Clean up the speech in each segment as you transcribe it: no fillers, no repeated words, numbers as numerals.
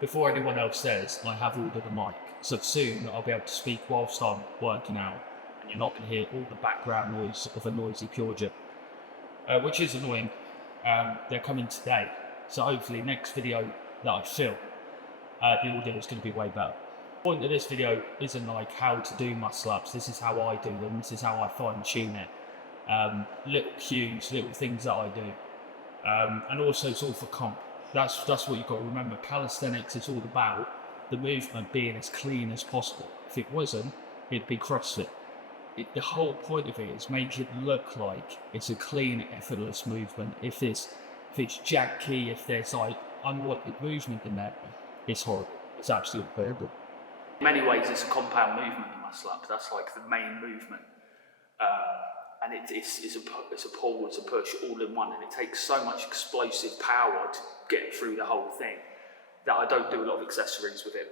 before anyone else says, I have ordered a mic. So soon I'll be able to speak whilst I'm working out, and you're not going to hear all the background noise of a noisy pure gym, which is annoying. They're coming today, so hopefully next video that I film, the audio is going to be way better. The point of this video isn't like how to do muscle ups. This is how I do them. This is how I fine tune it. Little cues, little things that I do, and also it's all for comp. That's what you've got to remember. Calisthenics is all about the movement being as clean as possible. If it wasn't, it'd be CrossFit. The whole point of it is make it look like it's a clean, effortless movement. If it's janky, if there's like unwanted movement in there, it's horrible. It's absolutely horrible. In many ways, it's a compound movement in muscle ups. That's like the main movement. And it's a pull, it's a push all in one, and it takes so much explosive power to get through the whole thing that I don't do a lot of accessories with it.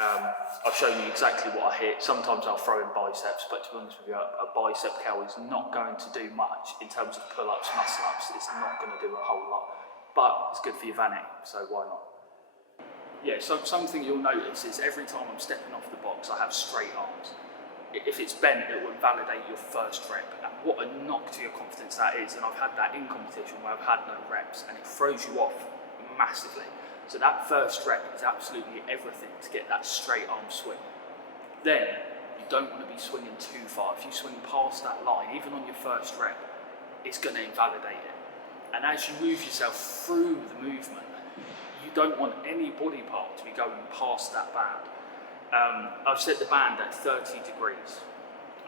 I've shown you exactly what I hit. Sometimes I'll throw in biceps, but to be honest with you, a bicep curl is not going to do much in terms of pull-ups, muscle-ups. It's not going to do a whole lot, but it's good for your vanity, so why not? Yeah, so something you'll notice is every time I'm stepping off the box, I have straight arms. If it's bent, it will invalidate your first rep. And what a knock to your confidence that is. And I've had that in competition where I've had no reps, and it throws you off massively. So that first rep is absolutely everything to get that straight arm swing. Then you don't want to be swinging too far. If you swing past that line, even on your first rep, it's going to invalidate it. And as you move yourself through the movement, you don't want any body part to be going past that band. I've set the band at 30 degrees,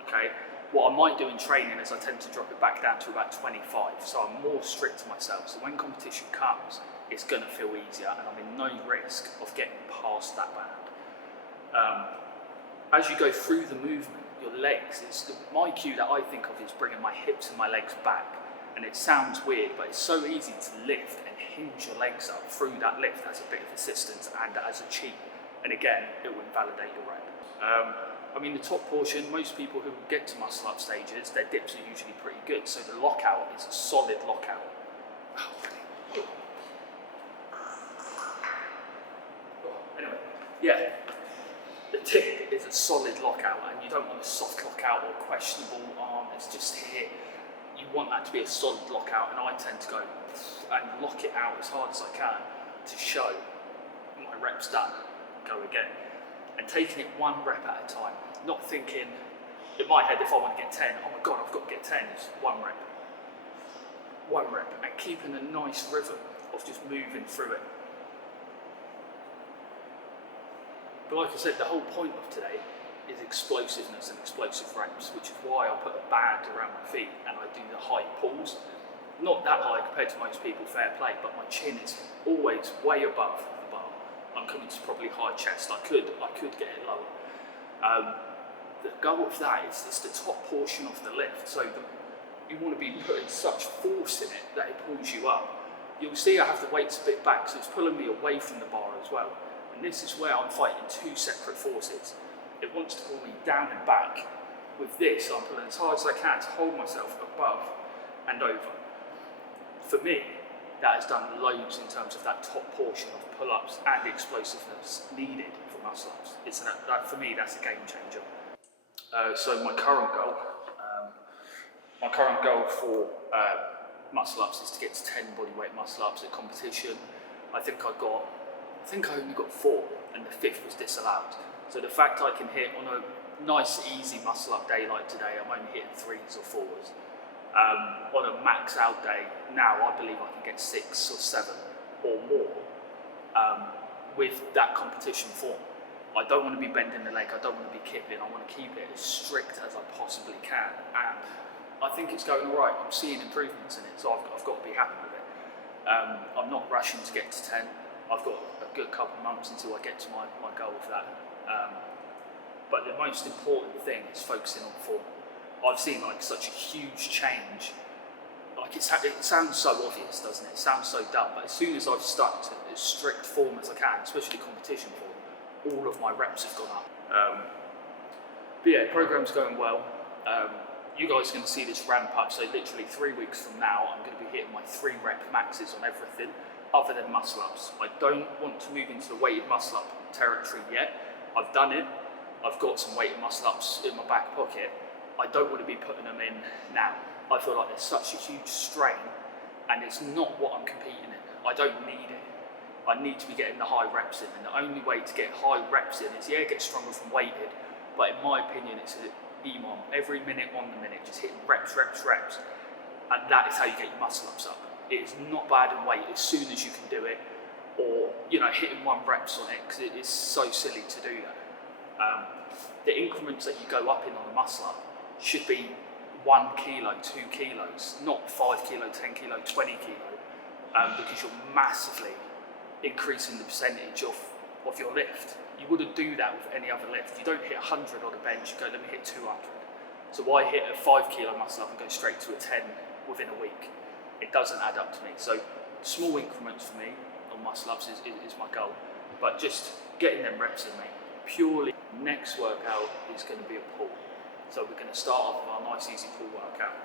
okay? What I might do in training is I tend to drop it back down to about 25, so I'm more strict to myself. So when competition comes, it's gonna feel easier, and I'm in no risk of getting past that band. As you go through the movement, your legs, my cue that I think of is bringing my hips and my legs back. And it sounds weird, but it's so easy to lift and hinge your legs up through that lift as a bit of assistance and as a cheat. And again, it will invalidate your rep. I mean, the top portion, most people who get to muscle up stages, their dips are usually pretty good. So the lockout is a solid lockout. Anyway, yeah, the tip is a solid lockout, and you don't want a soft lockout or questionable arm that's just here. You want that to be a solid lockout, and I tend to go and lock it out as hard as I can to show my rep's done. Go again, and taking it one rep at a time, not thinking in my head if I want to get 10, oh my god, I've got to get 10. It's one rep, and keeping a nice rhythm of just moving through it. But like I said, the whole point of today is explosiveness and explosive reps, which is why I put a band around my feet and I do the high pulls. Not that high compared to most people, fair play, but my chin is always way above the bar. I'm coming to probably high chest. I could get it lower. The goal of that is it's the top portion of the lift, so you want to be putting such force in it that it pulls you up. You'll see I have the weights a bit back, so it's pulling me away from the bar as well. And this is where I'm fighting two separate forces. It wants to pull me down and back. With this, I'm pulling as hard as I can to hold myself above and over. For me, that has done loads in terms of that top portion of pull-ups and the explosiveness needed for muscle-ups. For me, that's a game changer. So my current goal for muscle-ups is to get to 10 bodyweight muscle-ups at competition. I think I only got 4, and the 5th was disallowed. So the fact I can hit on a nice, easy muscle-up day like today, I'm only hitting 3s or 4s. On a max out day, now I believe I can get 6 or 7 or more with that competition form. I don't want to be bending the leg, I don't want to be kipping, I want to keep it as strict as I possibly can. And I think it's going all right. I'm seeing improvements in it, so I've got to be happy with it. I'm not rushing to get to 10. I've got a good couple of months until I get to my goal of that. But the most important thing is focusing on form. I've seen like such a huge change. Like it sounds so obvious, doesn't it? It sounds so dumb, but as soon as I've stuck to as strict form as I can, especially competition form, all of my reps have gone up. But yeah, program's going well. You guys are going to see this ramp up. So literally 3 weeks from now, I'm going to be hitting my 3 rep maxes on everything. other than muscle ups. I don't want to move into the weighted muscle up territory yet. I've done it. I've got some weighted muscle ups in my back pocket. I don't want to be putting them in now. I feel like there's such a huge strain and it's not what I'm competing in. I don't need it. I need to be getting the high reps in, and the only way to get high reps in is, get stronger from weighted, but in my opinion it's an EMOM. Every minute on the minute, just hitting reps, and that is how you get your muscle ups up. It is not bad in weight as soon as you can do it, or hitting 1 reps on it, because it is so silly to do that. The increments that you go up in on a muscle up should be 1 kilo, 2 kilos, not 5 kilo, 10 kilo, 20 kilo, because you're massively increasing the percentage of your lift. You wouldn't do that with any other lift. You don't hit 100 on a bench, you go, let me hit 200. So why hit a 5 kilo muscle up and go straight to a 10 within a week? It doesn't add up to me. So small increments for me on muscle ups is my goal. But just getting them reps in, mate. Purely, next workout is going to be a pull. So we're going to start off with our nice easy pull workout.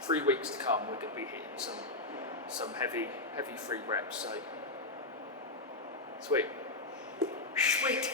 3 weeks to come, we're going to be hitting some heavy free reps. So sweet.